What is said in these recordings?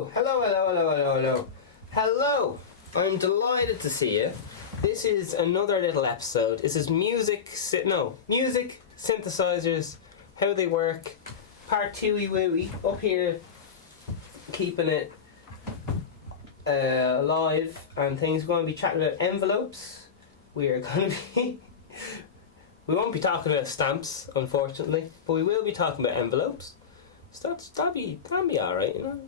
Hello! Hello, hello, hello, hello, hello. Hello! I'm delighted to see you. This is another little episode. This is music, synthesizers, how they work, part 2-wee up here, keeping it alive and things. We're going to be chatting about envelopes. We are going to be... we won't be talking about stamps, unfortunately, but we will be talking about envelopes. So that'll be alright, you know.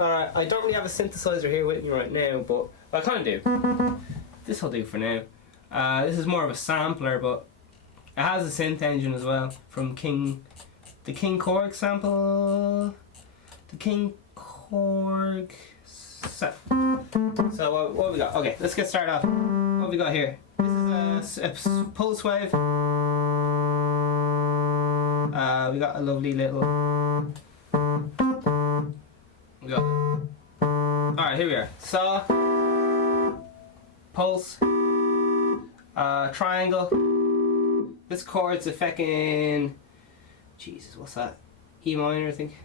Alright, I don't really have a synthesizer here with me right now, but I kind of do. This will do for now. This is more of a sampler, but it has a synth engine as well from the King Korg sample. The King Korg. So what have we got? Okay, let's get started off. What have we got here? This is a pulse wave. We got a lovely little. We got. Alright, here we are. Saw, pulse, triangle. This chord's a feckin'. Jesus, what's that? E minor, I think.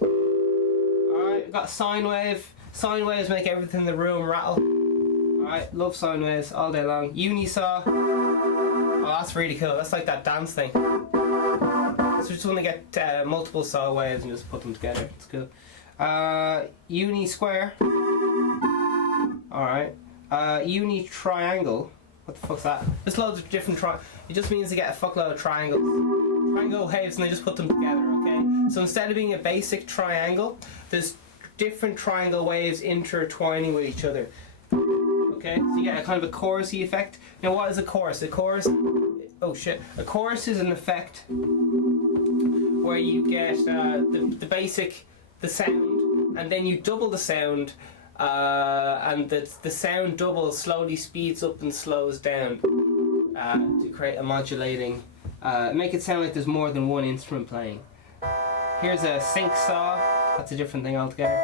Alright, got sine wave. Sine waves make everything in the room rattle. Alright, love sine waves all day long. Unisaw. Oh, that's really cool. That's like that dance thing. So just want to get multiple saw waves and just put them together. It's cool. Uni square. Alright. Uni triangle. What the fuck's that? There's loads of different it just means to get a fuckload of triangles. Triangle waves and they just put them together, okay? So instead of being a basic triangle, there's different triangle waves intertwining with each other. Okay? So you get a kind of a chorusy effect. Now what is a chorus? A chorus... oh shit. A chorus is an effect where you get the basic, the sound, and then you double the sound, and the sound double slowly speeds up and slows down to create a modulating, make it sound like there's more than one instrument playing. Here's a sync saw, that's a different thing altogether.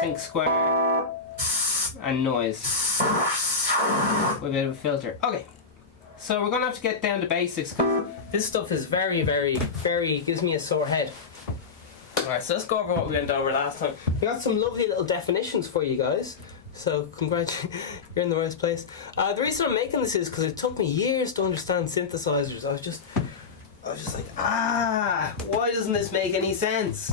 Sync square, and noise with a bit of a filter. Okay. So we're going to have to get down to basics because this stuff is very, very, very, gives me a sore head. Alright, so let's go over what we went over last time. We got some lovely little definitions for you guys. So congratulations, you're in the right place. The reason I'm making this is because it took me years to understand synthesizers. I was just like, why doesn't this make any sense?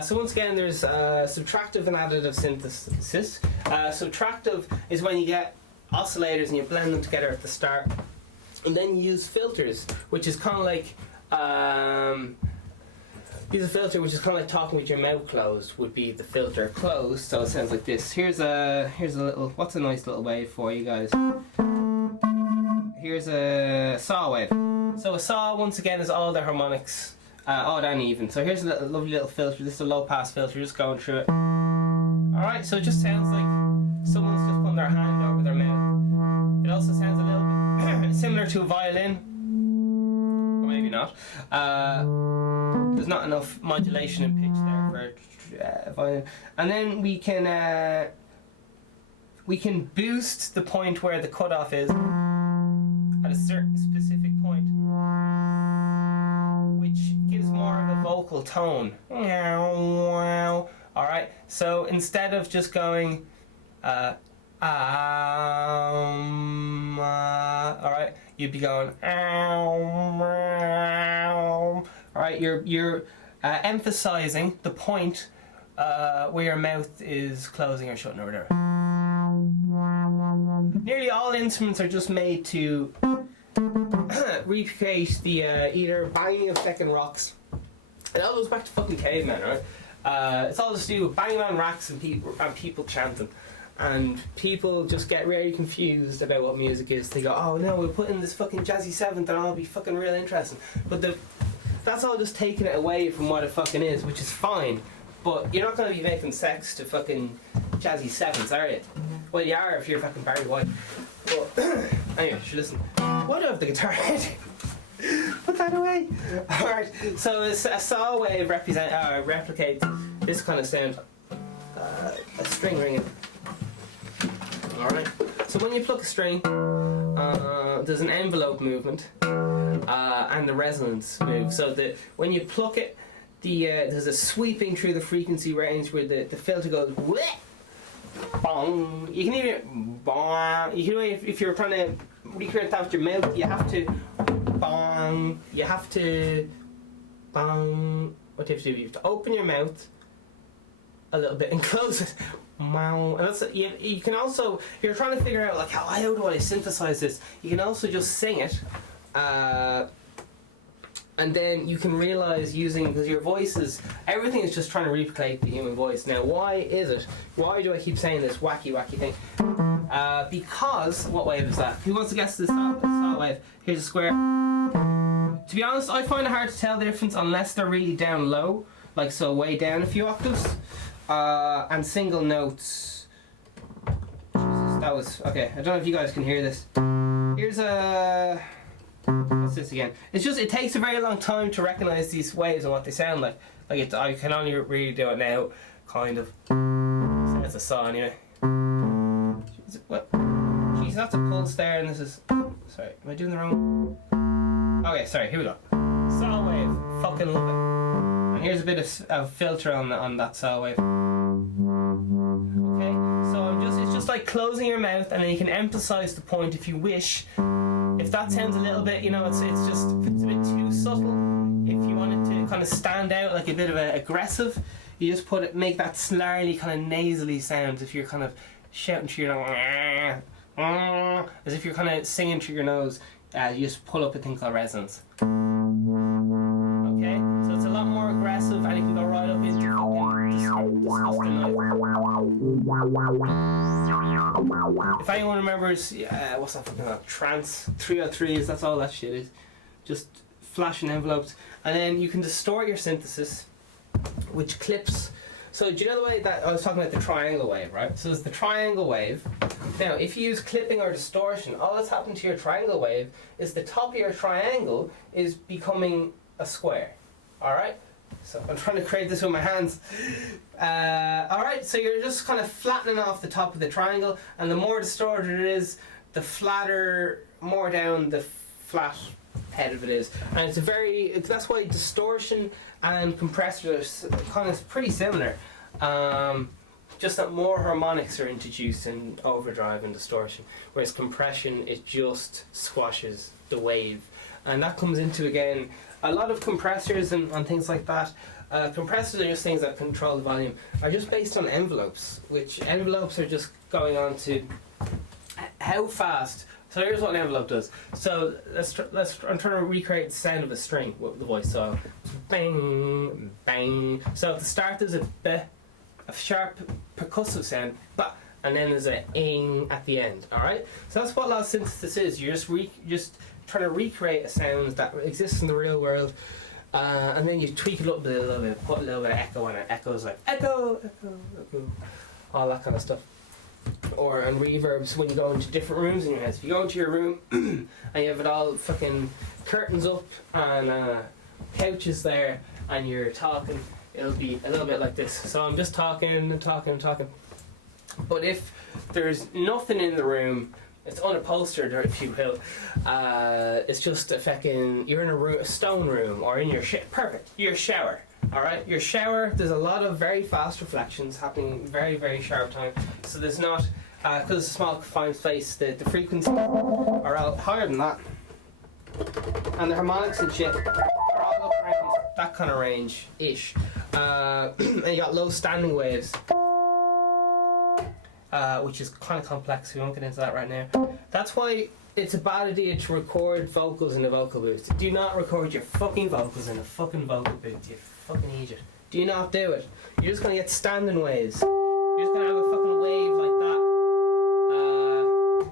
So once again, there's subtractive and additive synthesis. Subtractive is when you get oscillators and you blend them together at the start. And then you use filters, which is kind of like use a filter, which is kind of like talking with your mouth closed. Would be the filter closed, so it sounds like this. Here's a little. What's a nice little wave for you guys? Here's a saw wave. So a saw, once again, is all the harmonics, odd and even. So here's a lovely little filter. This is a low pass filter, just going through it. All right, so it just sounds like someone's just putting their hand over their mouth. It also sounds a little bit similar to a violin, or maybe not. There's not enough modulation and pitch there for a violin. And then we can boost the point where the cutoff is at a certain specific point, which gives more of a vocal tone. Alright, so instead of just going alright, you'd be going alright, you're emphasizing the point where your mouth is closing or shutting or whatever. Nearly all instruments are just made to recreate the either banging of feckin' rocks. It all goes back to fucking cavemen, right? It's all just to do with banging on racks and people chanting. And people just get really confused about what music is. They go, oh no, we'll put in this fucking jazzy seventh and it'll be fucking real interesting. But that's all just taking it away from what it fucking is, which is fine. But you're not going to be making sex to fucking jazzy sevenths, are you? Well, you are if you're fucking Barry White. But anyway, listen. Why do I have the guitar head? Put that away. Alright, so a saw wave replicates this kind of sound. A string ringing. Alright, so when you pluck a string, there's an envelope movement and the resonance move. So that when you pluck it, there's a sweeping through the frequency range where the filter goes bleh, bong. You can even bong. You can if you're trying to recreate that with your mouth, you have to bong. You have to bong. What do you have to do? You have to open your mouth a little bit and close it. Wow. And that's you can also, if you're trying to figure out like how do I synthesize this, you can also just sing it. And then you can realize because your voice is, everything is just trying to replicate the human voice. Now, why is it? Why do I keep saying this wacky thing? Because, what wave is that? Who wants to guess this style wave? Here's a square. To be honest, I find it hard to tell the difference unless they're really down low, like so way down a few octaves, and single notes. Jesus, that was, okay, I don't know if you guys can hear this. Here's a... What's this again? It's just, it takes a very long time to recognize these waves and what they sound like. Like I can only really do it now, kind of. It's a saw anyway. What? Jeez, that's a pulse there, and this is. Sorry, am I doing the wrong? Okay, sorry. Here we go. Saw wave, fucking love it. And here's a bit of filter on that saw wave. Okay, so it's just like closing your mouth, and then you can emphasize the point if you wish. If that sounds a little bit, it's a bit too subtle. If you want it to kind of stand out like a bit of aggressive, you just make that snarly kind of nasally sound. If you're kind of shouting through your nose, as if you're kind of singing through your nose, you just pull up a thing called resonance. Okay, so it's a lot more aggressive, and you can go right up into disgusting noise. If anyone remembers, what's that fucking trance 303s, that's all that shit is. Just flashing envelopes, and then you can distort your synthesis, which clips. So do you know the way that I was talking about the triangle wave, right? So it's the triangle wave. Now, if you use clipping or distortion, all that's happened to your triangle wave is the top of your triangle is becoming a square. All right. So I'm trying to create this with my hands. Alright, so you're just kind of flattening off the top of the triangle, and the more distorted it is, the flatter, more down the flat head of it is. And that's why distortion and compressors are kind of pretty similar. Just that more harmonics are introduced in overdrive and distortion, whereas compression, it just squashes the wave. And that comes into, again, a lot of compressors and things like that. Compressors are just things that control the volume, are just based on envelopes, which envelopes are just going on to how fast. So here's what an envelope does. So I'm trying to recreate the sound of a string with the voice. So bang, bang. So at the start there's a sharp percussive sound, but, and then there's a ing at the end. All right. So that's what a lot of synthesis is. You're just trying to recreate a sound that exists in the real world, and then you tweak it up a little bit, put a little bit of echo in it. Echoes like echo, echo, echo, all that kind of stuff. And reverbs when you go into different rooms in your house. If you go into your room and you have it all fucking curtains up and couches there, and you're talking, it'll be a little bit like this. So I'm just talking and talking and talking. But if there's nothing in the room, it's unupholstered, or if you will, it's just a fucking, you're in a stone room, or in your your shower. Alright, your shower, there's a lot of very fast reflections happening very, very sharp time. So there's not, because it's a small confined space, the frequencies are all higher than that. And the harmonics and shit are all up around that kind of range-ish. And you got low standing waves, which is kind of complex. We won't get into that right now. That's why it's a bad idea to record vocals in a vocal booth. Do not record your fucking vocals in a fucking vocal booth, you fucking idiot. Do not do it. You're just going to get standing waves. You're just going to have a fucking wave like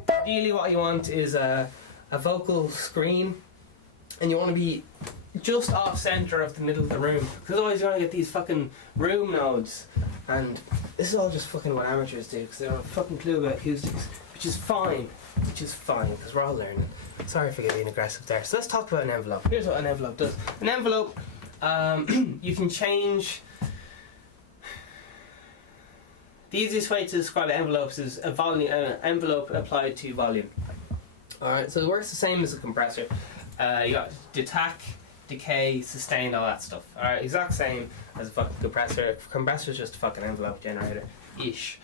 that. Ideally what you want is a vocal screen, and you want to be just off centre of the middle of the room, because otherwise you're going to get these fucking room nodes. And this is all just fucking what amateurs do, because they don't have a fucking clue about acoustics, which is fine, because we're all learning. Sorry for getting aggressive there. So let's talk about an envelope. Here's what an envelope does. An envelope, you can change. The easiest way to describe envelopes is a volume, an envelope applied to volume. Alright, so it works the same as a compressor. You got the attack, decay, sustained, all that stuff. Alright, exact same as a fucking compressor. Compressor is just a fucking envelope generator. Ish.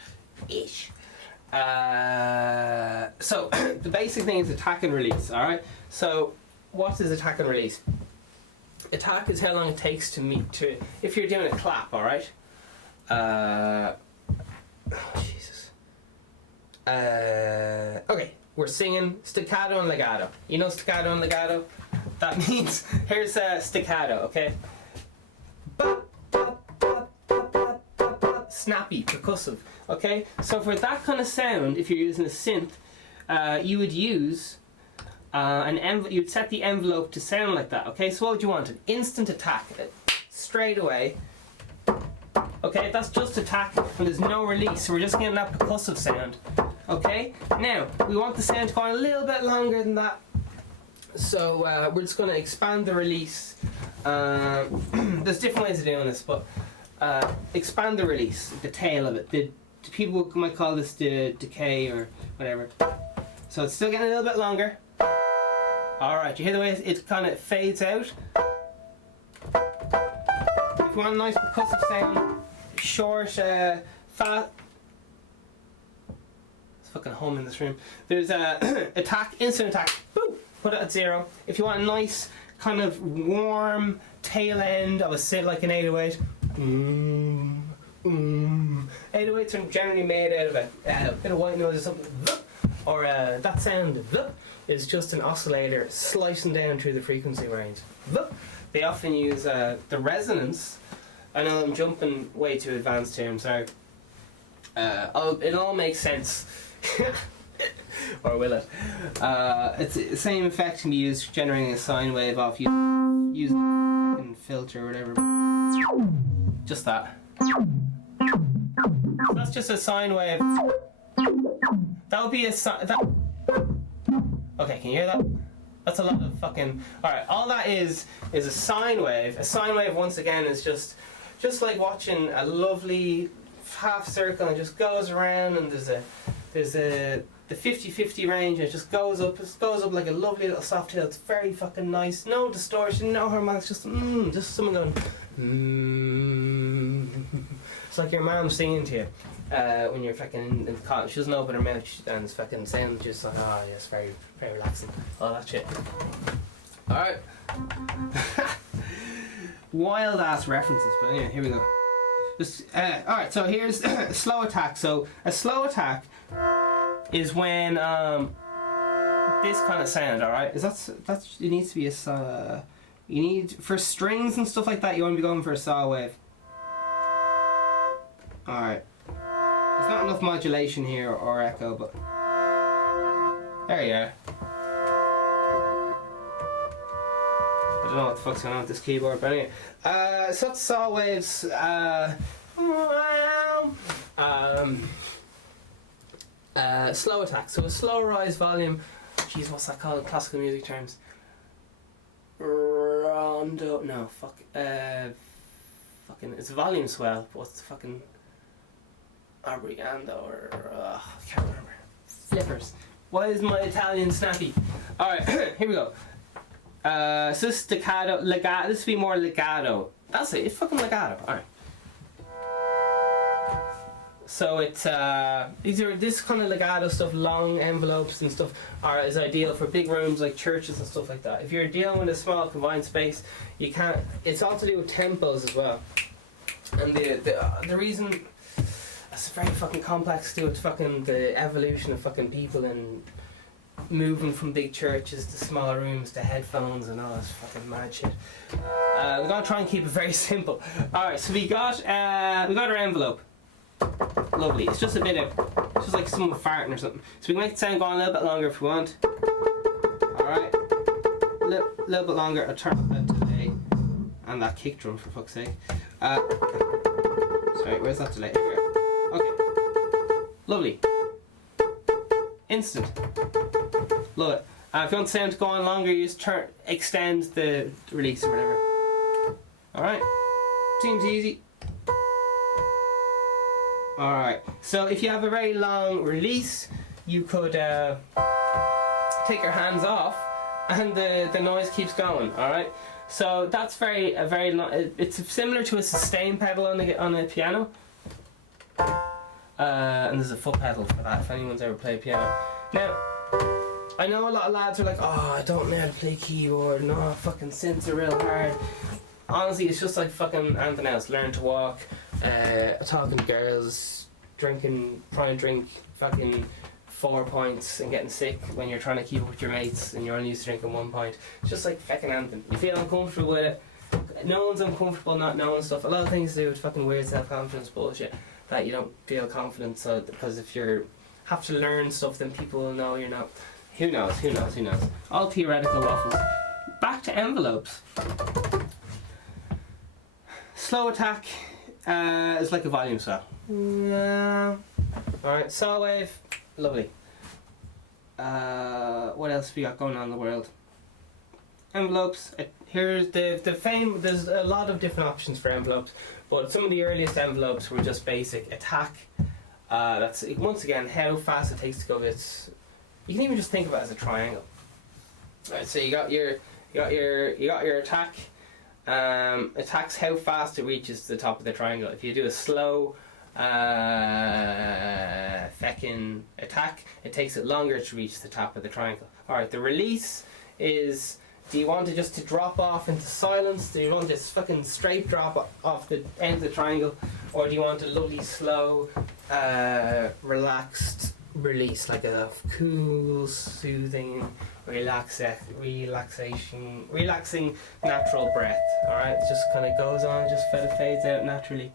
So the basic thing is attack and release, alright? So what is attack and release? Attack is how long it takes to meet to, if you're doing a clap, alright? Oh, Jesus. Okay, we're singing staccato and legato. You know staccato and legato? That means, here's staccato, okay? Snappy, percussive, okay? So for that kind of sound, if you're using a synth, you would use you'd set the envelope to sound like that, okay? So what would you want? An instant attack, straight away. Okay, that's just attack, and there's no release, so we're just getting that percussive sound. Okay, now we want the sound to go on a little bit longer than that, so we're just going to expand the release. There's different ways of doing this, but expand the release, the tail of it. The people might call this the decay or whatever. So it's still getting a little bit longer. Alright, you hear the way it kind of fades out? If you want a nice percussive sound, short, fast. It's fucking hum in this room. There's attack, instant attack, boom, put it at 0. If you want a nice kind of warm tail end of a synth like an 808, 808s are generally made out of a bit of white noise or something, or that sound is just an oscillator slicing down through the frequency range. They often use the resonance. I know I'm jumping way too advanced here, I'm sorry. It all makes sense. Or will it? It's the same effect can be used for generating a sine wave off using a fucking filter or whatever. Just that. So that's just a sine wave. That would be a sine. Okay, can you hear that? That's a lot of fucking. Alright, all that is a sine wave. A sine wave, once again, is just like watching a lovely half circle and it just goes around, and there's the 50-50 range, and it just goes up like a lovely little soft hill. It's very fucking nice. No distortion, no harmonics, just someone going It's like your mom singing to you when you're fucking in college. She doesn't open her mouth and it's fucking sound just like, oh yes, very, very relaxing. All that shit. Alright. Wild ass references, but anyway, here we go. Alright, so here's a slow attack. So a slow attack is when this kind of sound, alright? It needs to be a you need, for strings and stuff like that, you want to be going for a saw wave. Alright. There's not enough modulation here or echo, but there you are. I don't know what the fuck's going on with this keyboard, but anyway. So that's saw waves. Slow attack. So a slow rise volume. Jeez, what's that called in classical music terms? Rondo. No, fuck. Fucking. It's volume swell. But what's the fucking. Abriando or. I can't remember. Flippers. Why is my Italian snappy? Alright, here we go. So staccato, legato. This would be more legato. That's it. It's fucking legato. Alright. So it's this kind of legato stuff, long envelopes and stuff, is ideal for big rooms like churches and stuff like that. If you're dealing with a small confined space, you can't. It's all to do with tempos as well. And the reason it's very fucking complex to do with fucking the evolution of fucking people and moving from big churches to small rooms to headphones and all this fucking mad shit. We're gonna try and keep it very simple. Alright, so we got our envelope. Lovely. It's just it's just like someone farting or something. So we can make the sound go on a little bit longer if we want. Alright. A little bit longer. I'll turn up that delay. And that kick drum, for fuck's sake. Sorry, where's that delay? Here. Okay. Lovely. Instant. Love it. If you want the sound to go on longer, you just extend the release or whatever. Alright. Seems easy. Alright. So if you have a very long release, you could take your hands off and the noise keeps going. Alright. So that's it's similar to a sustain pedal on a piano. And there's a foot pedal for that if anyone's ever played piano. Now, I know a lot of lads are like, oh, I don't know how to play keyboard, no, fucking synths are real hard. Honestly, it's just like fucking anything else. Learn to walk, talking to girls, trying to drink fucking 4 pints and getting sick when you're trying to keep up with your mates and you're only used to drinking 1 pint. It's just like fucking anything. You feel uncomfortable with it. No one's uncomfortable not knowing stuff. A lot of things to do with fucking weird self-confidence bullshit that you don't feel confident, so because if you have to learn stuff then people will know you're not. Who knows. All theoretical waffles. Back to envelopes. Slow attack is like a volume saw. Alright, saw wave, lovely. What else we got going on in the world? Envelopes. Here's there's a lot of different options for envelopes, but some of the earliest envelopes were just basic attack. That's once again how fast it takes to go. You can even just think of it as a triangle. Alright, so you got your attack. Attacks how fast it reaches the top of the triangle. If you do a slow feckin' attack, it takes it longer to reach the top of the triangle. Alright, the release is, do you want it just to drop off into silence? Do you want this fucking straight drop off the end of the triangle? Or do you want a lovely slow relaxed release, like a cool, soothing, relaxing natural breath? Alright, it just kind of goes on, just fades out naturally.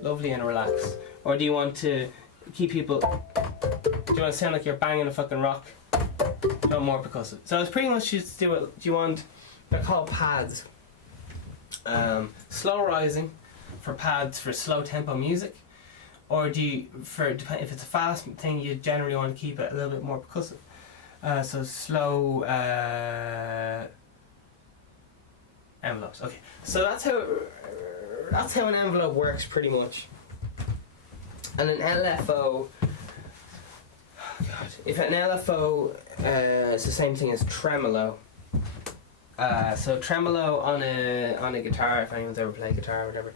Lovely and relaxed. Or do you want to keep people, do you want to sound like you're banging a fucking rock? Do you want more percussive? So it's pretty much just do you want, they're called pads. Slow rising for pads for slow tempo music. Or do you, if it's a fast thing, you generally want to keep it a little bit more percussive. So slow envelopes. Okay, so that's how an envelope works pretty much. And an LFO. Oh God, if an LFO is the same thing as tremolo. So tremolo on a guitar, if anyone's ever played guitar or whatever,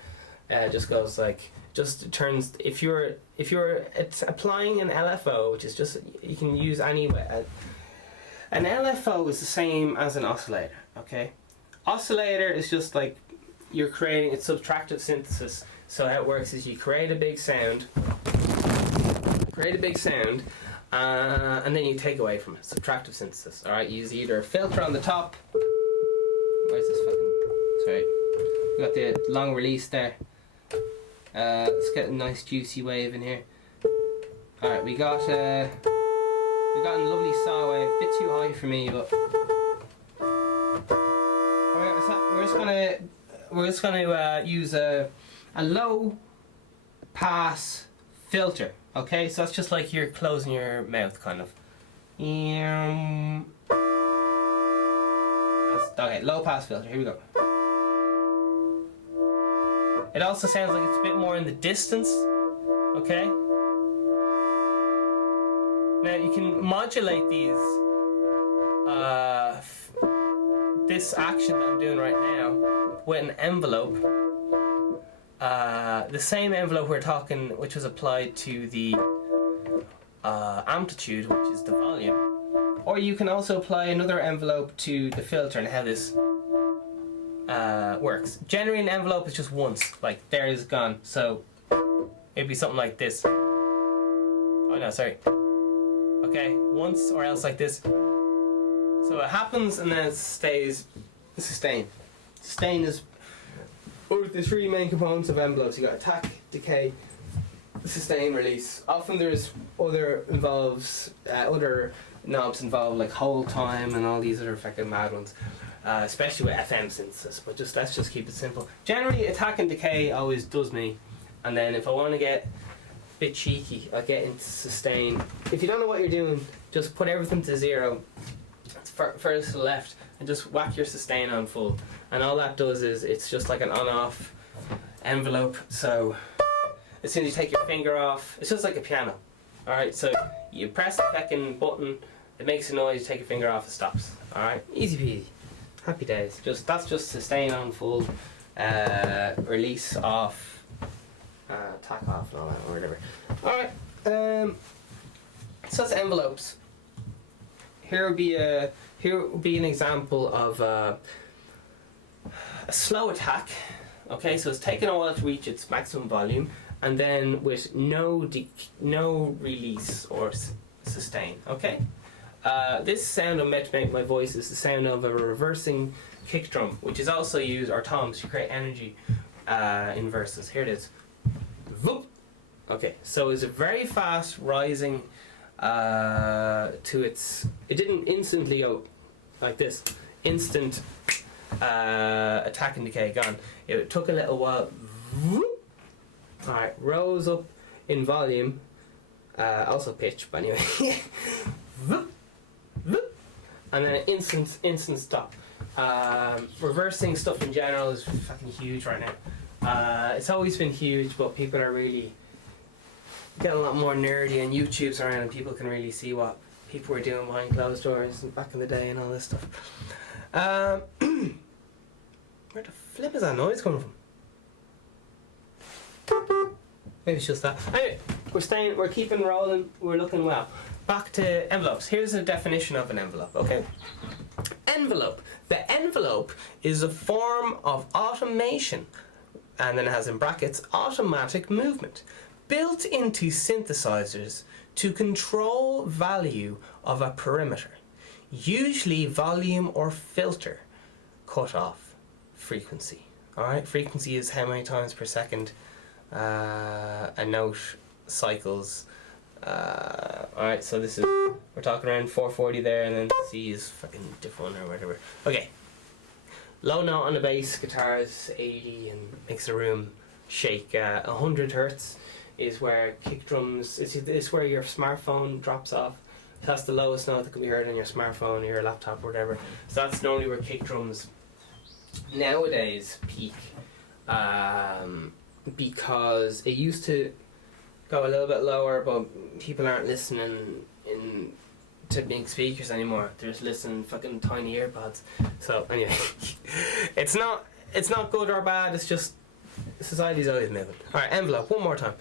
just goes like. Just turns, if you're applying an LFO, which is just, you can use any way. An LFO is the same as an oscillator, okay? Oscillator is just like you're creating, it's subtractive synthesis. So how it works is you create a big sound, and then you take away from it. Subtractive synthesis, alright? You use either a filter on the top. Where's this fucking, sorry. We got the long release there. Let's get a nice juicy wave in here. Alright, we got a lovely saw wave, a bit too high for me, but alright, we're just gonna use a low pass filter. Okay, so that's just like you're closing your mouth, kind of. Okay, low pass filter. Here we go. It also sounds like it's a bit more in the distance, okay? Now you can modulate these, this action that I'm doing right now with an envelope. The same envelope we're talking, which was applied to the amplitude, which is the volume. Or you can also apply another envelope to the filter and how this works. Generally an envelope is just once, like there is gone, so it'd be something like this. Oh no, sorry. Okay, once or else like this. So it happens and then it stays. Sustain. Sustain is, or the three main components of envelopes. You got attack, decay, sustain, release. Often there's other knobs involved like hold time and all these other fucking mad ones. Especially with FM synthesis, but let's just keep it simple. Generally, attack and decay always does me, and then if I want to get a bit cheeky, I'll get into sustain. If you don't know what you're doing, just put everything to 0, furthest to the left, and just whack your sustain on full. And all that does is it's just like an on-off envelope. So as soon as you take your finger off, it's just like a piano. All right, so you press the fucking button, it makes a noise. You take your finger off, it stops. Alright, easy peasy. Happy days. That's just sustain on full, release off, tack off and all that or whatever. Alright, so that's envelopes. Here would be an example of a slow attack. Okay, so it's taken a while to reach its maximum volume, and then with no release or sustain. Okay, this sound I'm meant to make my voice is the sound of a reversing kick drum, which is also used, or toms, to create energy in verses. Here it is. Voop. Okay, so it's a very fast rising to its. It didn't instantly go like this. Instant attack and decay gone. It took a little while. Alright, rose up in volume, also pitch, but anyway. And then an instant stop. Reversing stuff in general is fucking huge right now. It's always been huge, but people are really getting a lot more nerdy, and YouTube's around and people can really see what people were doing behind closed doors and back in the day and all this stuff. Where the flip is that noise coming from? Maybe it's just that. Anyway, we're keeping rolling, we're looking well. Back to envelopes. Here's a definition of an envelope, okay? Envelope. The envelope is a form of automation, and then it has in brackets, automatic movement, built into synthesizers to control value of a parameter, usually volume or filter, cutoff frequency. Alright, frequency is how many times per second a note cycles. Alright, so this is, we're talking around 440 there, and then C is fucking diff 1 or whatever. Okay, low note on the bass guitar is 80 and makes the room shake. 100 hertz is where kick drums, it's where your smartphone drops off. That's the lowest note that can be heard on your smartphone or your laptop or whatever. So that's normally where kick drums nowadays peak, because it used to go a little bit lower, but people aren't listening to big speakers anymore. They're just listening fucking tiny earpods. So anyway, it's not good or bad. It's just society's always moving. Alright, envelope, one more time.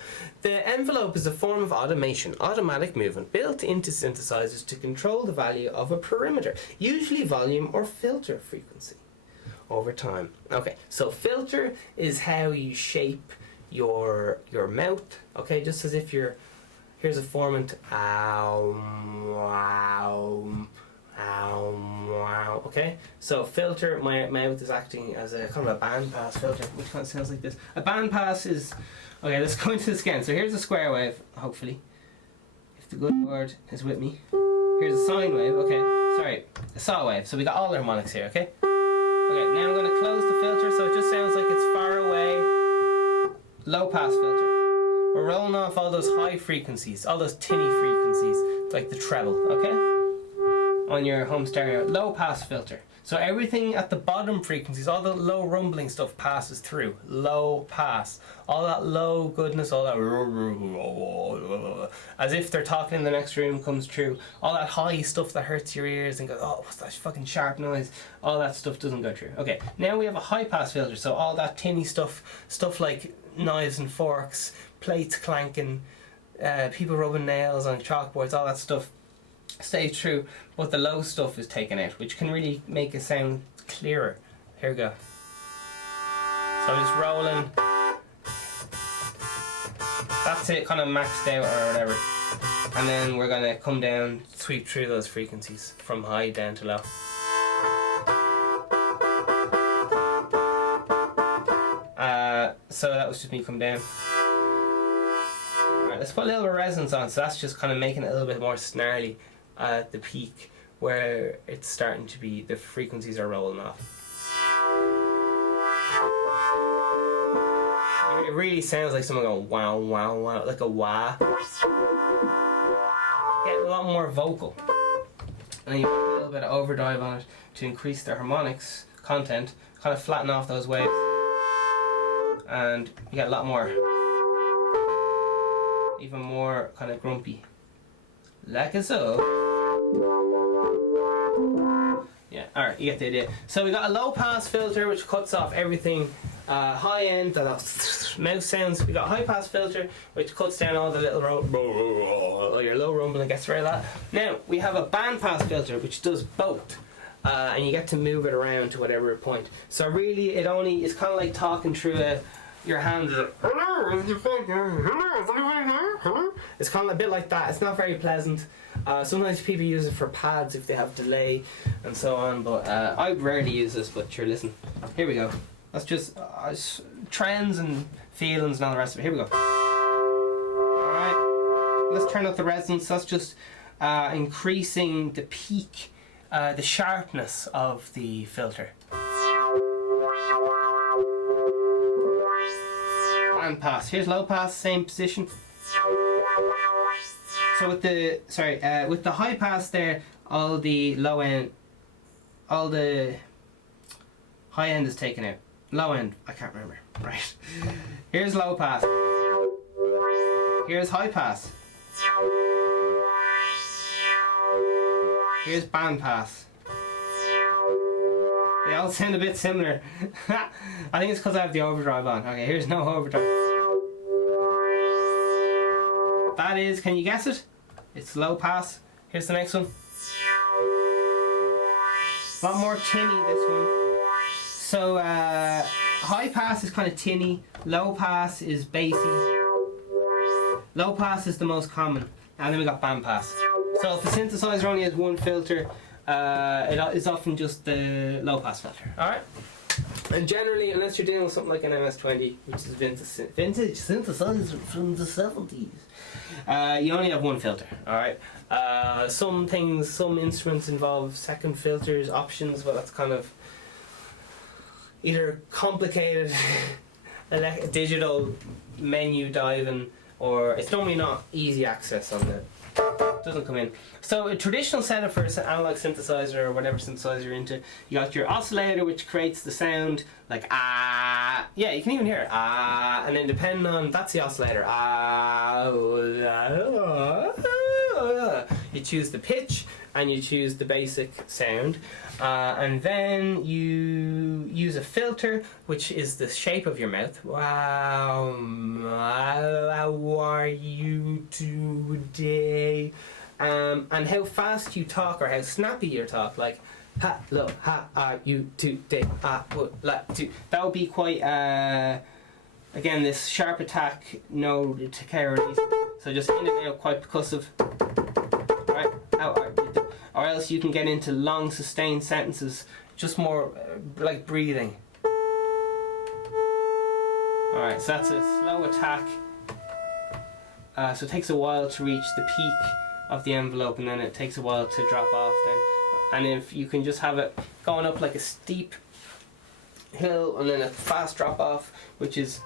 The envelope is a form of automation, automatic movement, built into synthesizers to control the value of a parameter, usually volume or filter frequency, over time. Okay, so filter is how you shape your mouth, okay, just as if here's a formant, okay, so filter, my mouth is acting as a kind of a bandpass filter, which kind of sounds like this. A bandpass is, okay, let's go into this again. So here's a square wave, hopefully, if the good Lord is with me. Here's a sine wave, okay, sorry, a saw wave, so we got all the harmonics here, okay? Okay, now I'm going to close the filter so it just sounds like it's far away. Low pass filter. We're rolling off all those high frequencies, all those tinny frequencies, like the treble, okay? On your home stereo. Low pass filter. So everything at the bottom frequencies, all the low rumbling stuff passes through. Low pass. All that low goodness, all that as if they're talking in the next room comes through. All that high stuff that hurts your ears and goes, oh, what's that fucking sharp noise? All that stuff doesn't go through. Okay, now we have a high pass filter. So all that tinny stuff like knives and forks, plates clanking, people rubbing nails on chalkboards, all that stuff stays true, but the low stuff is taken out, which can really make it sound clearer. Here we go. So I'm just rolling. That's it, kind of maxed out or whatever. And then we're gonna come down, sweep through those frequencies from high down to low. So that was just me come down. Alright, let's put a little bit of resonance on, so that's just kind of making it a little bit more snarly at the peak, where it's starting to be, the frequencies are rolling off. It really sounds like someone going wow, wow, wow, like a wah. Get a lot more vocal. And then you put a little bit of overdrive on it to increase the harmonics content, kind of flatten off those waves. And you get a lot more, even more kind of grumpy. Like so. Yeah, alright, you get the idea. So we got a low pass filter which cuts off everything high end, mouse sounds. We got a high pass filter which cuts down all the little your low rumble and gets rid of that. Now we have a bandpass filter which does both. And you get to move it around to whatever point. So really it only is kind of like talking through your hands. It's kind of a bit like that. It's not very pleasant. Sometimes people use it for pads if they have delay and so on, but I rarely use this, but sure, listen. Here we go. That's just trends and feelings and all the rest of it. Here we go. Alright, let's turn up the resonance. That's just increasing the peak, the sharpness of the filter. And pass. Here's low pass, same position. So with the with the high pass there, all the low end, all the high end is taken out. Low end, I can't remember. Right. Here's low pass. Here's high pass. Here's band pass. They all sound a bit similar. I think it's because I have the overdrive on. Okay, here's no overdrive. That is, can you guess it? It's low pass. Here's the next one. A lot more tinny, this one. So high pass is kind of tinny. Low pass is bassy. Low pass is the most common. And then we got band pass. So if the synthesizer only has one filter, it is often just the low pass filter. Alright? And generally, unless you're dealing with something like an MS-20, which is vintage synthesizer from the 70s, you only have one filter. Alright? Some instruments involve second filters, options, but that's kind of either complicated digital menu diving, or it's normally not easy access on the doesn't come in. So a traditional setup for an analog synthesizer or whatever synthesizer you're into, you got your oscillator which creates the sound like ah, yeah, you can even hear it ah, and then depending on, that's the oscillator ah, you choose the pitch and you choose the basic sound, and then you use a filter which is the shape of your mouth. Wow, how are you today? And how fast you talk or how snappy you talk, like hello, how are you today? I would like to. That would be quite again this sharp attack, no decay release. So just in and out, quite percussive. Right? How are you? Or else you can get into long sustained sentences, just more like breathing. Alright, so that's a slow attack. So it takes a while to reach the peak of the envelope, and then it takes a while to drop off then. And if you can just have it going up like a steep hill and then a fast drop off, which is,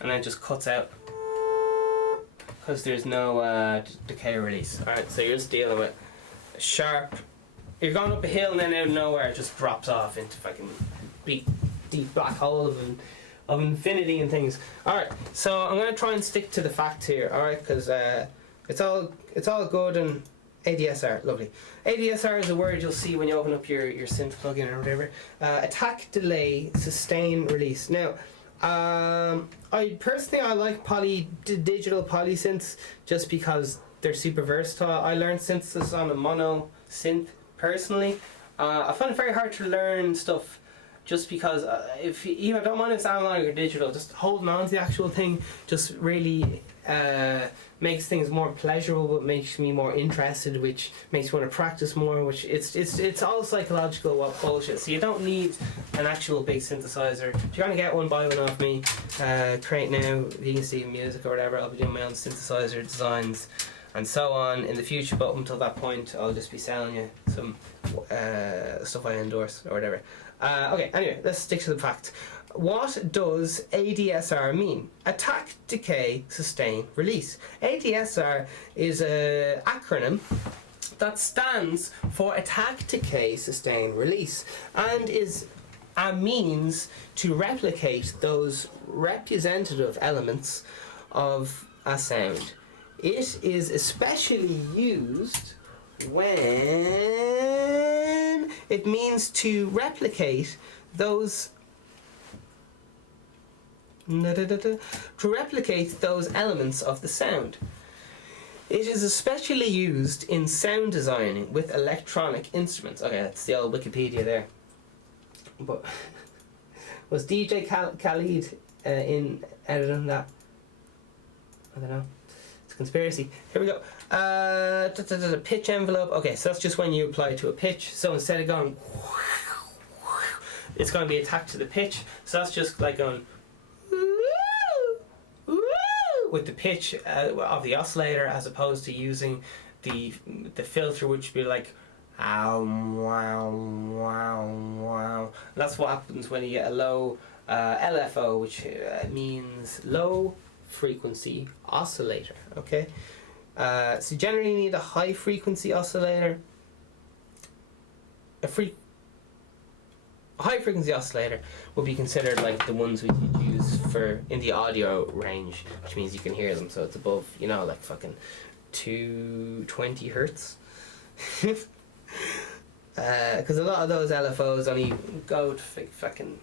and then it just cuts out because there's no decay release. Alright, so you're just dealing with a sharp, you're going up a hill and then out of nowhere it just drops off into fucking big deep black hole of infinity and things. Alright, so I'm going to try and stick to the facts here, alright, because it's all good and ADSR, lovely. ADSR is a word you'll see when you open up your synth plugin or whatever. Attack, delay, sustain, release. Now, I like digital polysynths just because they're super versatile. I learned synthesis on a mono synth personally. I find it very hard to learn stuff just because if you don't mind if it's analog or digital, just holding on to the actual thing just really makes things more pleasurable, but makes me more interested, which makes me want to practice more, which it's all psychological bullshit. So you don't need an actual big synthesizer. If you're going to get one, buy one off me. Create now, you can see music or whatever. I'll be doing my own synthesizer designs and so on in the future, but up until that point I'll just be selling you some stuff I endorse or whatever. Okay, anyway, let's stick to the facts. What does ADSR mean? Attack, decay, sustain, release. ADSR is an acronym that stands for attack, decay, sustain, release, and is a means to replicate those representative elements of a sound. It is especially used when it means to replicate those elements of the sound. It is especially used in sound designing with electronic instruments. Okay, that's the old Wikipedia there. But was DJ Khaled in editing that? I don't know. It's a conspiracy. Here we go. Pitch envelope. Okay, so that's just when you apply to a pitch. So instead of going, it's going to be attached to the pitch. So that's just like going with the pitch of the oscillator, as opposed to using the filter, which would be like wow, wow, wow. That's what happens when you get a low LFO, which means low frequency oscillator. Okay, so generally you need a high frequency oscillator. A high frequency oscillator would be considered like the ones we could use for in the audio range, which means you can hear them, so it's above, you know, like fucking 220 hertz. Because a lot of those LFOs only go to fucking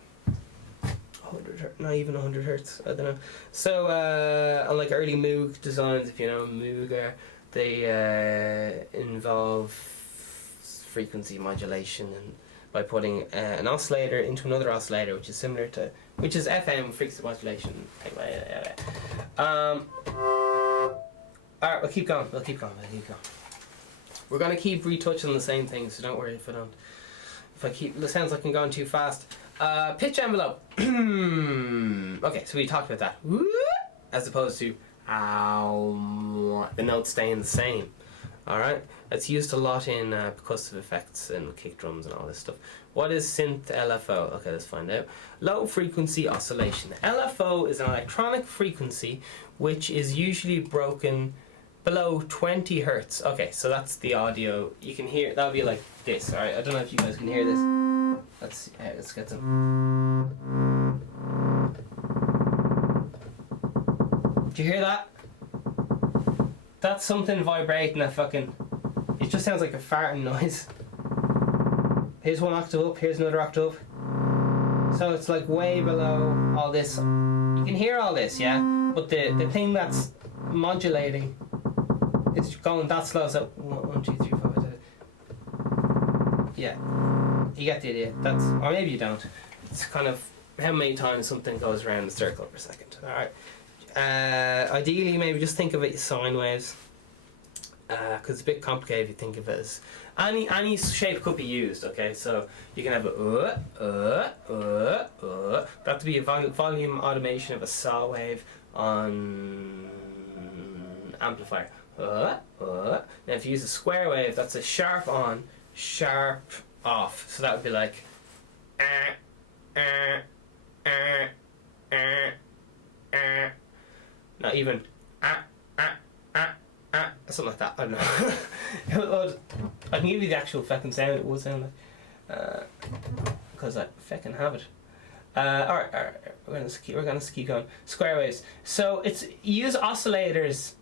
100 hertz, not even 100 hertz, I don't know. So on like early Moog designs, if you know Moog, they involve frequency modulation, and by putting an oscillator into another oscillator, which is similar to, which is FM, frequency modulation. Anyway, alright, we'll keep going. We're gonna keep retouching the same thing, so don't worry if I don't. If I keep, it sounds like I'm going too fast. Pitch envelope. Okay, so we talked about that. As opposed to the notes staying the same. Alright, it's used a lot in percussive effects and kick drums and all this stuff. What is Synth Lfo? Okay, let's find out. Low frequency oscillation. LFO is an electronic frequency which is usually broken below 20 hertz. Okay, so that's the audio. You can hear, that'll be like this. Alright, I don't know if you guys can hear this. Let's get some. Do you hear that? That's something vibrating that fucking... It just sounds like a farting noise. Here's one octave up, here's another octave. So it's like way below all this. You can hear all this, yeah? But the thing that's modulating, it's going that slow, so 1, 2, 3, 4, 5, 6. Yeah. You get the idea. That's, or maybe you don't. It's kind of how many times something goes around the circle per second. Alright. Ideally, maybe just think of it as sine waves, because it's a bit complicated if you think of it as any shape could be used. Okay, so you can have a that to be a volume automation of a saw wave on amplifier. Now, if you use a square wave, that's a sharp on, sharp off. So that would be like not even something like that. I don't know. I can give you the actual fucking sound it would sound like, because I fucking have it. Alright, we're gonna keep going. Square waves. So it's, you use oscillators.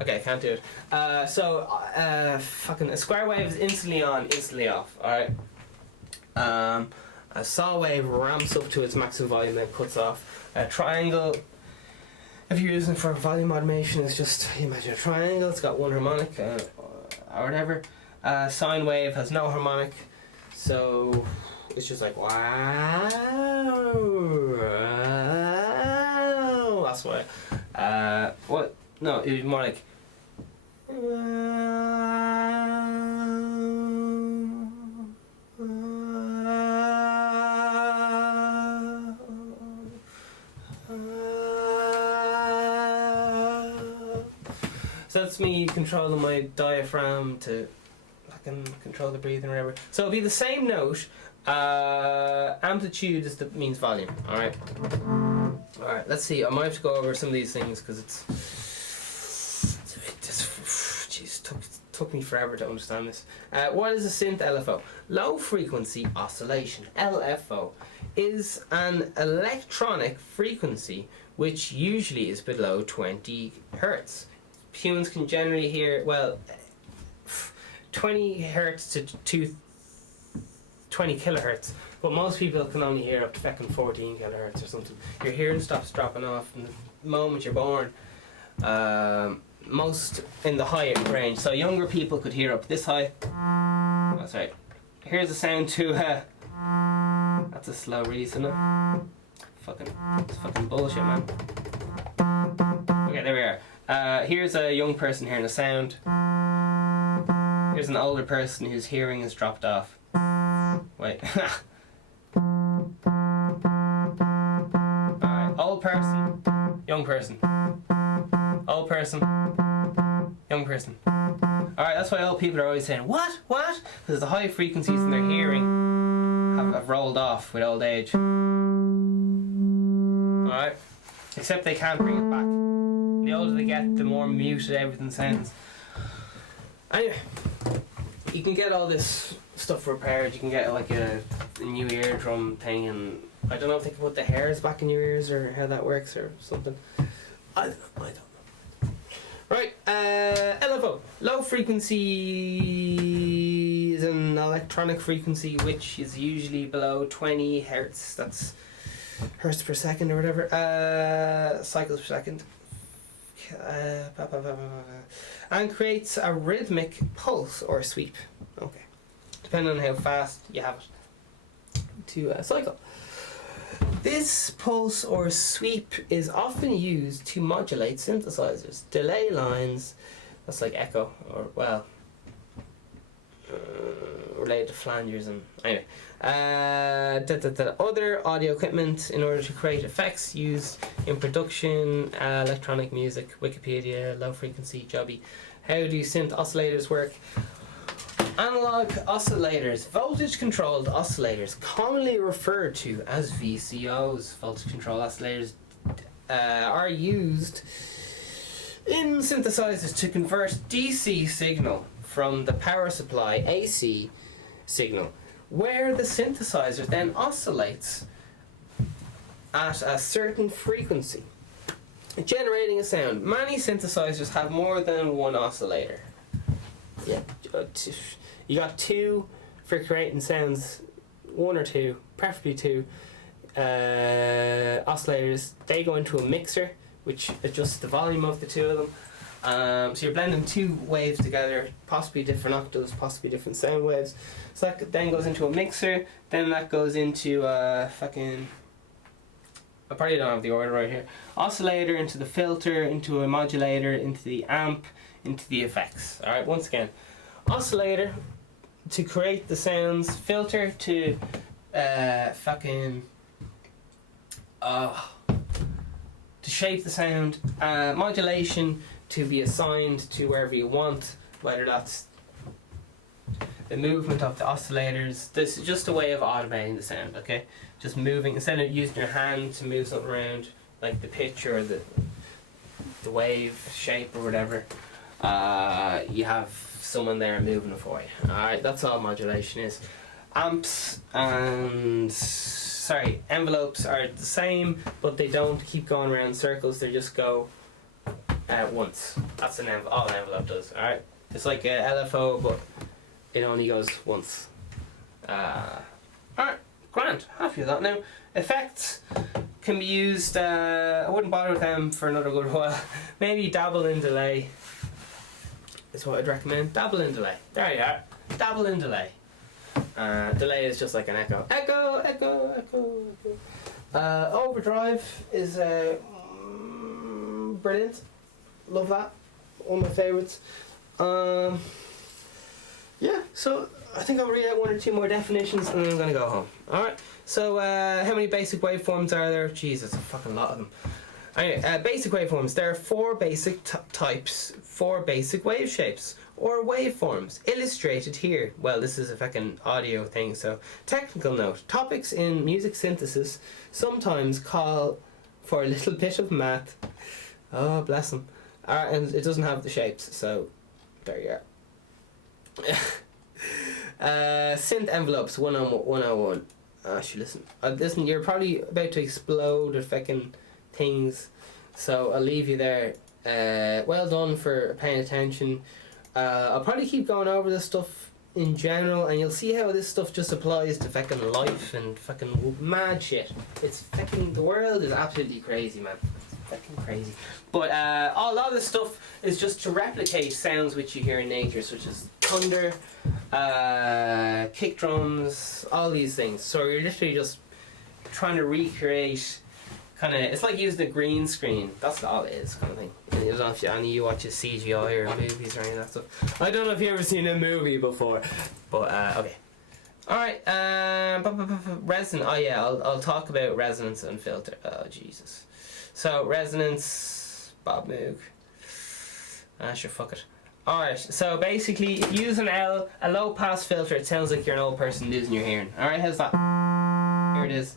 Okay, I can't do it. Fucking a square wave is instantly on, instantly off. Alright. A saw wave ramps up to its maximum volume, then cuts off. A triangle, if you're using for volume automation, is just, you imagine a triangle, it's got one harmonic or whatever. Sine wave has no harmonic, so it's just like wow. That's why. What? No, it would be more like. So that's me controlling my diaphragm to fucking control the breathing or whatever. So it'll be the same note. Amplitude is means volume. Alright. Alright, let's see. I might have to go over some of these things because it just took me forever to understand this. What is a synth LFO? Low frequency oscillation. LFO is an electronic frequency which usually is below 20 hertz. Humans can generally hear, well, 20 hertz to 20 kilohertz, but most people can only hear up to fucking 14 kilohertz or something. Your hearing stops dropping off from the moment you're born. Most in the higher range, so younger people could hear up this high. Oh, sorry. Here's a sound to that's a slow reasoner. It's fucking bullshit, man. Okay, there we are. Here's a young person hearing a sound. Here's an older person whose hearing has dropped off. Wait. Alright, old person, young person. Old person, young person. Alright, that's why old people are always saying, what? What? Because the high frequencies in their hearing have rolled off with old age. Alright? Except they can't bring it back. The older they get, the more muted everything sounds. Anyway, you can get all this stuff repaired. You can get like a new eardrum thing, and I don't know if they can put the hairs back in your ears or how that works or something. I don't know. Right, LFO. Low frequency is an electronic frequency which is usually below 20 hertz. That's hertz per second or whatever. Cycles per second. And creates a rhythmic pulse or sweep. Okay. Depending on how fast you have it to cycle. This pulse or sweep is often used to modulate synthesizers, delay lines, that's like echo, or well, related to flangers and anyway. Other audio equipment in order to create effects used in production, electronic music, Wikipedia, low frequency, jobby. How do synth oscillators work? Analog oscillators, voltage controlled oscillators, commonly referred to as VCOs, voltage controlled oscillators, are used in synthesizers to convert DC signal from the power supply AC signal, where the synthesizer then oscillates at a certain frequency, generating a sound. Many synthesizers have more than one oscillator. Yeah, you got two for creating sounds, one or two, preferably two oscillators. They go into a mixer which adjusts the volume of the two of them. So you're blending two waves together, possibly different octaves, possibly different sound waves. So that then goes into a mixer, then that goes into fucking, I probably don't have the order right here. Oscillator, into the filter, into a modulator, into the amp, into the effects. Alright, once again. Oscillator to create the sounds, filter to to shape the sound, modulation to be assigned to wherever you want, whether that's the movement of the oscillators. This is just a way of automating the sound, okay? Just moving, instead of using your hand to move something around, like the pitch or the wave shape or whatever, you have someone there moving it for you. Alright, that's all modulation is. Amps and envelopes are the same, but they don't keep going around circles, they just go once. That's all an envelope does. Alright, it's like a LFO, but it only goes once. Alright, grand, happy with that. Now, effects can be used, I wouldn't bother with them for another good while. Maybe dabble in delay is what I'd recommend. Dabble in delay. There you are. Dabble in delay. Delay is just like an echo. Echo, echo, echo, echo. Overdrive is brilliant. Love that. One of my favourites. Yeah, so I think I'll read out one or two more definitions and then I'm going to go home. Alright, so how many basic waveforms are there? Jesus, a fucking lot of them. Anyway, basic waveforms. There are four basic types, four basic wave shapes, or waveforms, illustrated here. Well, this is a fucking audio thing, so technical note. Topics in music synthesis sometimes call for a little bit of math. Oh, bless them. And it doesn't have the shapes, so there you are. Synth envelopes 101. Actually, listen, you're probably about to explode with fucking things, so I'll leave you there. Well done for paying attention. I'll probably keep going over this stuff in general, and you'll see how this stuff just applies to fucking life and fucking mad shit. It's fucking, the world is absolutely crazy, man. It's fucking crazy. But a lot of this stuff is just to replicate sounds which you hear in nature, such as thunder, kick drums, all these things. So you're literally just trying to recreate kind of, it's like using a green screen. That's all it is, kind of thing. I don't know if any of you watch CGI or movies or any of that stuff. I don't know if you've ever seen a movie before, but okay. Alright, resonance. Oh yeah, I'll talk about resonance and filter. Oh Jesus. So resonance, Bob Moog. Sure, fuck it. Alright, so basically if you use a low pass filter, it sounds like you're an old person losing your hearing. Alright, how's that? Here it is.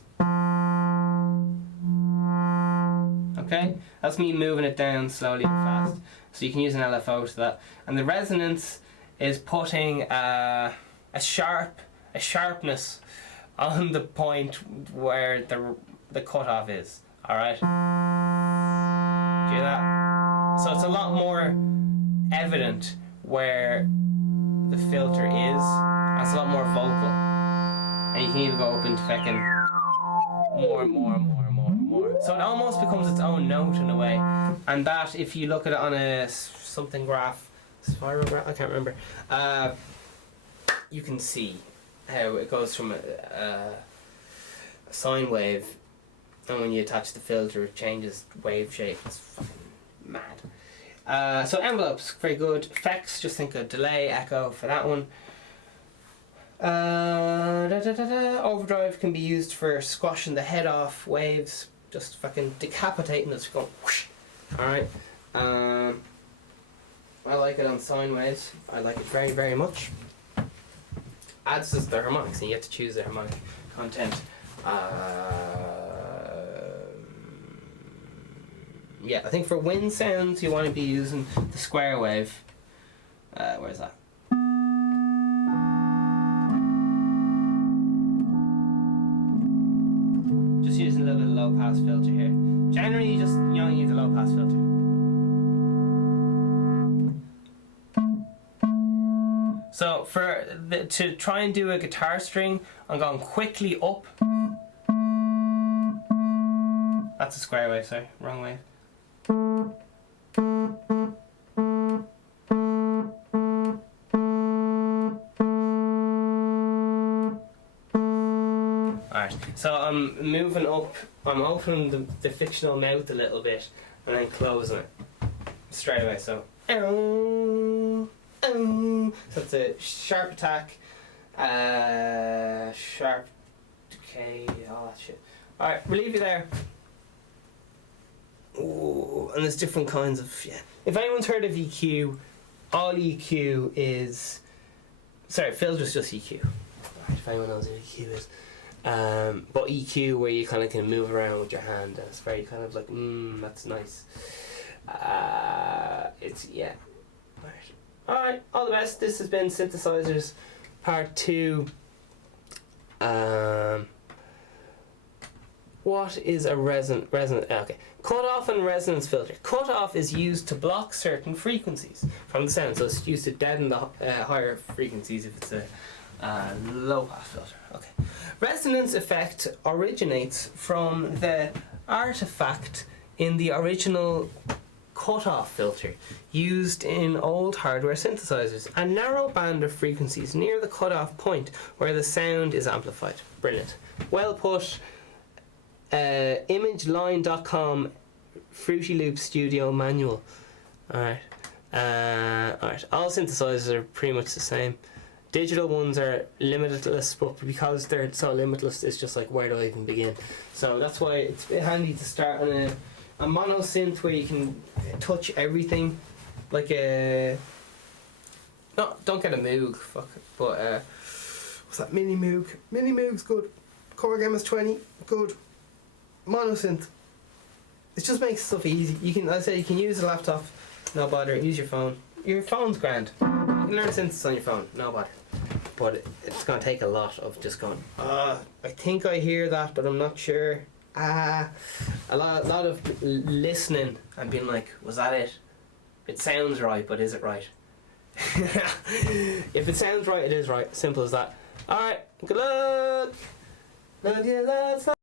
Okay, that's me moving it down slowly and fast. So you can use an LFO to that. And the resonance is putting a sharpness on the point where the cutoff is. Alright? Do you hear that? So it's a lot more evident where the filter is. It's a lot more vocal. And you can even go up into fucking more and more and more and more and more. So it almost becomes its own note in a way. And that, if you look at it on a something graph, spiral graph, I can't remember, you can see how it goes from a sine wave, and when you attach the filter it changes wave shape. It's fucking mad. So envelopes, very good. Effects, just think of delay, echo for that one. Overdrive can be used for squashing the head off waves, just fucking decapitating us, going whoosh. Alright. I like it on sine waves. I like it very, very much. Adds us the harmonics, and you have to choose the harmonic content. Yeah, I think for wind sounds you want to be using the square wave. Where's that? Just using a little bit of low pass filter here. Generally, you only need the low pass filter. So to try and do a guitar string, I'm going quickly up. That's a square wave, sorry, wrong wave. Alright, so I'm moving up, I'm opening the fictional mouth a little bit and then closing it straight away, so so it's a sharp attack, sharp decay, all that shit. Alright, we'll leave you there. Ooh, and there's different kinds of, yeah. If anyone's heard of EQ, all EQ is, sorry, filter's just EQ. Right, if anyone knows what EQ is. But EQ where you kind of can move around with your hand, and it's very kind of like, that's nice. It's, yeah. Alright, all the best. This has been Synthesizers Part 2. What is a resonant? Okay. Cutoff and resonance filter. Cutoff is used to block certain frequencies from the sound, so it's used to deaden the higher frequencies if it's a low pass filter. Okay. Resonance effect originates from the artifact in the original cutoff filter used in old hardware synthesizers, a narrow band of frequencies near the cutoff point where the sound is amplified. Brilliant. Well put. imageline.com Fruity Loop Studio manual. Alright. Alright. All synthesizers are pretty much the same. Digital ones are limitless, but because they're so limitless, it's just like, where do I even begin? So that's why it's handy to start on a mono synth where you can touch everything, like a, no, don't get a Moog, fuck it, but what's that, Mini Moog? Mini Moog's good. Korg MS-20, good. Mono synth, it just makes stuff easy. You can, I say, you can use a laptop, no bother. Use your phone. Your phone's grand. You can learn synths on your phone, no bother. but it's going to take a lot of just going, I think I hear that, but I'm not sure. A lot of listening and being like, was that it? It sounds right, but is it right? If it sounds right, it is right. Simple as that. Alright, good luck! Love you, lots.